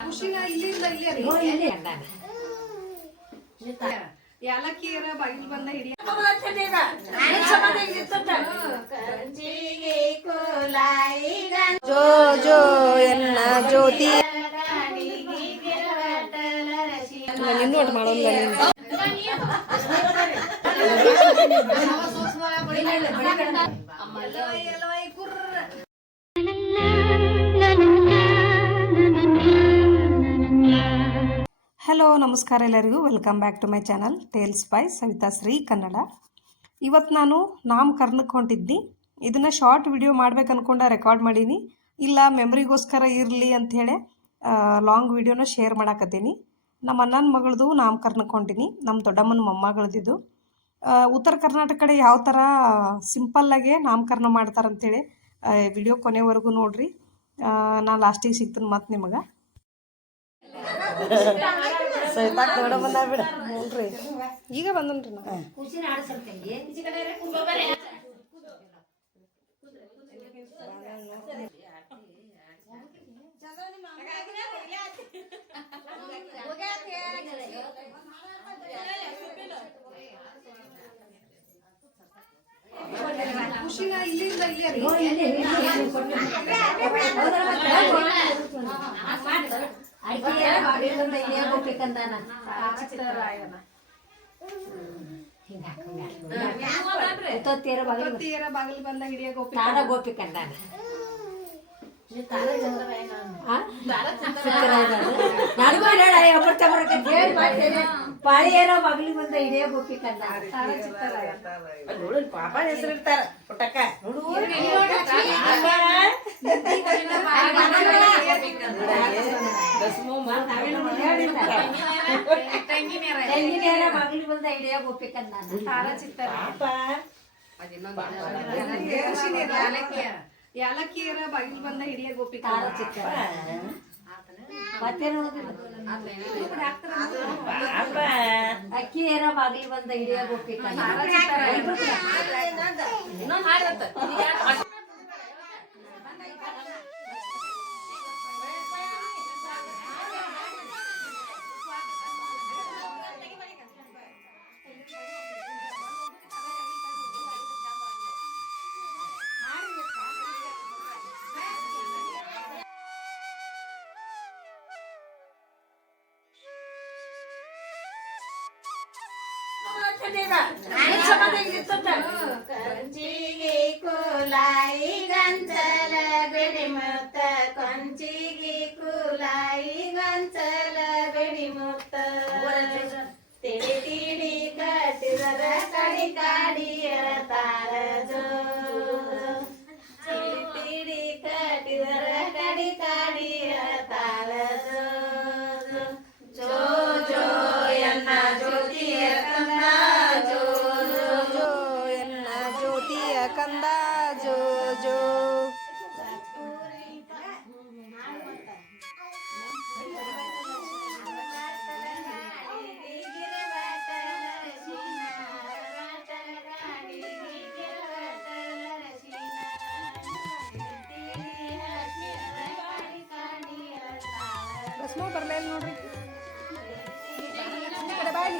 ಖುಷಿನ ಇಲ್ಲಿಂದ ಯಾಲಕ್ಕಿಯರ ಬಾಗಿಲು ಬಂದ ಹಿಡಿಯ ಜೋ ಜೋ ಎನ್ನ ಜ್ಯೋತಿ ನಿನ್ನ ಒಟ್ಟು ಮಾಡೋಲ್ಲ ಹಲೋ ನಮಸ್ಕಾರ ಎಲ್ಲರಿಗೂ welcome back to my channel tales by Savita Shri Kannada. ಇವತ್ತು ನಾನು ನಾಮಕರಣಕ್ಕೆ ಹೊಂಟಿದ್ದೆ. ಇದನ್ನು ಶಾರ್ಟ್ ವಿಡಿಯೋ ಮಾಡ್ಬೇಕು ಅನ್ಕೊಂಡ ರೆಕಾರ್ಡ್ ಮಾಡೀನಿ. ಇಲ್ಲ ಮೆಮ್ರಿಗೋಸ್ಕರ ಇರಲಿ ಅಂಥೇಳಿ ಲಾಂಗ್ ವಿಡಿಯೋನ ಶೇರ್ ಮಾಡಾಕತ್ತೀನಿ. ನಮ್ಮ ಅಣ್ಣನ ಮಗಳದು ನಾಮಕರಣಕ್ಕೆ ಹೊಂಟೀನಿ. ನಮ್ಮ ದೊಡ್ಡಮ್ಮನ ಮೊಮ್ಮಗಳದಿದ್ದು. ಉತ್ತರ ಕರ್ನಾಟಕ ಕಡೆ ಯಾವ ಥರ ಸಿಂಪಲ್ಲಾಗೆ ನಾಮಕರಣ ಮಾಡ್ತಾರಂತೇಳಿ ವಿಡಿಯೋ ಕೊನೆವರೆಗೂ ನೋಡ್ರಿ. ನಾನು ಲಾಸ್ಟಿಗೆ ಸಿಗ್ತೀನಿ ಮತ್ತು ನಿಮಗೆ. ಈಗ ಬಂದನ್ರಿ ನಾ ಖುಷಿನ ಇಲ್ಲಿಂದ ಬಾಗಿಲು ಬಂದ ಹಿಡಿಯ ಗೋಪಿಕಂದಾನ ಪಾಳಿಯರ ಬಾಗಿಲು ಬಂದ ಹಿಡಿಯ ಗೋಪಿಕಂದ ಪಾಪ ಹೆಸರಿರ್ತಾರ ಪುಟ್ಟಕ್ಕ ತೆಂಗಿನೇರ ಬಾಗಿಲು ಬಂದ ಹಿಡಿಯ ಗೋಪಿಕಂದ ಯಾಲಕ್ಕಿಯರ ಬಾಗಿಲು ಬಂದ ಹಿಡಿಯ ಗೋಪಿಕ ಅಕ್ಕಿಯರ ಬಾಗಿಲು ಬಂದ ಹಿಡಿಯ ಗೋಪಿಕ ಕೊಂಚಿಗೆ ಕುಲಾಯಿ ಗಂಚಲ ಗಡಿ ಮುತ್ತ ಕೊಂಚಿಗೆ ಕುಲಾಯಿ ಗಂಚಲ ಗಡಿ ಮುತ್ತ ತಿಳಿ ತಿಳಿ ಕಟ್ಟಿದರ ಕಡಿ ಕಾಡಿಯ ತಾರ ಜೋ ತಿಳಿ ತಿಳಿ ಕಟ್ಟಿದರ ಕಡಿ ಕಾಡಿಯ ತಾರ ಜೋ ಜೋ ಜೋ ಎನ್ನ ಜ್ಯೋತಿಯ ಕಂದ ಜೋ ಜೋ ಎನ್ನ ಜ್ಯೋತಿಯ ಕಂದ ಜೋ ಜೋ ಬಸ್ಮೋ ಬರಲೇ ಇಲ್ಲ ನೋಡ್ರಿ. ಬಾಯ್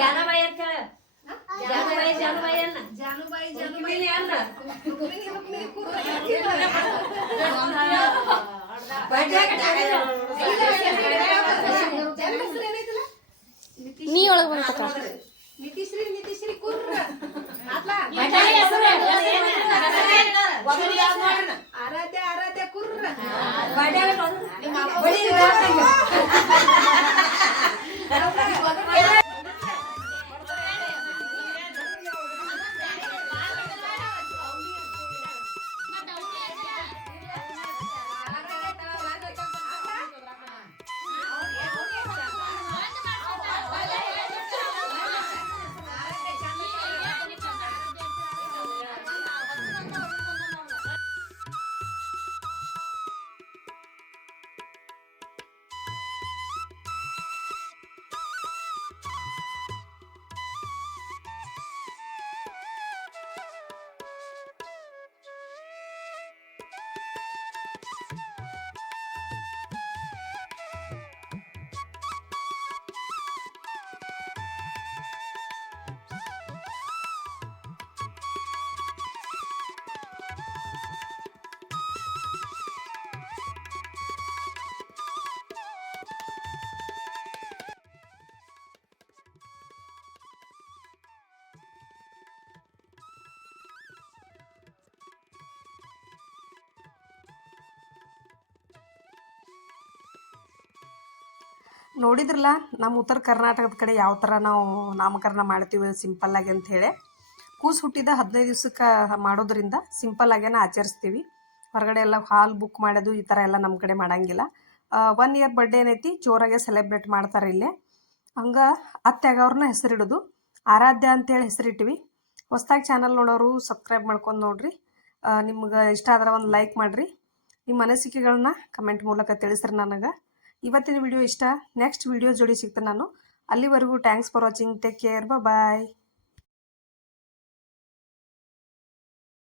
ಜಾನಬಾಯಿ ನೀ ಒಳಗೆ ಬಂತಕ್ಕ ನಿತಿಶ್ರೀ ಕುರ್ರ ಆರಾಧ್ಯ ಕುರ್ರ ನೋಡಿದ್ರಲ್ಲ ನಮ್ಮ ಉತ್ತರ ಕರ್ನಾಟಕದ ಕಡೆ ಯಾವ ಥರ ನಾವು ನಾಮಕರಣ ಮಾಡ್ತೀವಿ ಸಿಂಪಲ್ಲಾಗಿ ಅಂಥೇಳಿ. ಕೂಸು ಹುಟ್ಟಿದ 15 ದಿವ್ಸಕ್ಕೆ ಮಾಡೋದ್ರಿಂದ ಸಿಂಪಲ್ಲಾಗೇನ ಆಚರಿಸ್ತೀವಿ. ಹೊರಗಡೆ ಎಲ್ಲ ಹಾಲ್ ಬುಕ್ ಮಾಡೋದು ಈ ಥರ ಎಲ್ಲ ನಮ್ಮ ಕಡೆ ಮಾಡೋಂಗಿಲ್ಲ. 1 ಇಯರ್ ಬರ್ಡೇ ಏನೈತಿ ಜೋರಾಗೆ ಸೆಲೆಬ್ರೇಟ್ ಮಾಡ್ತಾರೆ ಇಲ್ಲೇ. ಹಂಗೆ ಅತ್ತೆಗವ್ರನ್ನ ಹೆಸರಿಡೋದು ಆರಾಧ್ಯ ಅಂತೇಳಿ ಹೆಸರಿಟ್ಟಿವಿ. ಹೊಸ್ದಾಗಿ ಚಾನಲ್ ನೋಡೋರು ಸಬ್ಸ್ಕ್ರೈಬ್ ಮಾಡ್ಕೊಂಡು ನೋಡ್ರಿ. ನಿಮ್ಗೆ ಇಷ್ಟ ಆದ್ರೆ ಒಂದು ಲೈಕ್ ಮಾಡಿರಿ. ನಿಮ್ಮ ಅನಿಸಿಕೆಗಳನ್ನ ಕಮೆಂಟ್ ಮೂಲಕ ತಿಳಿಸ್ರಿ ನನಗೆ. ಇವತ್ತಿನ ವಿಡಿಯೋ ಇಷ್ಟ. ನೆಕ್ಸ್ಟ್ ವಿಡಿಯೋ ಜೋಡಿ ಸಿಗ್ತೇನೆ ನಾನು. ಅಲ್ಲಿವರೆಗೂ thanks for watching. Take care. Bye.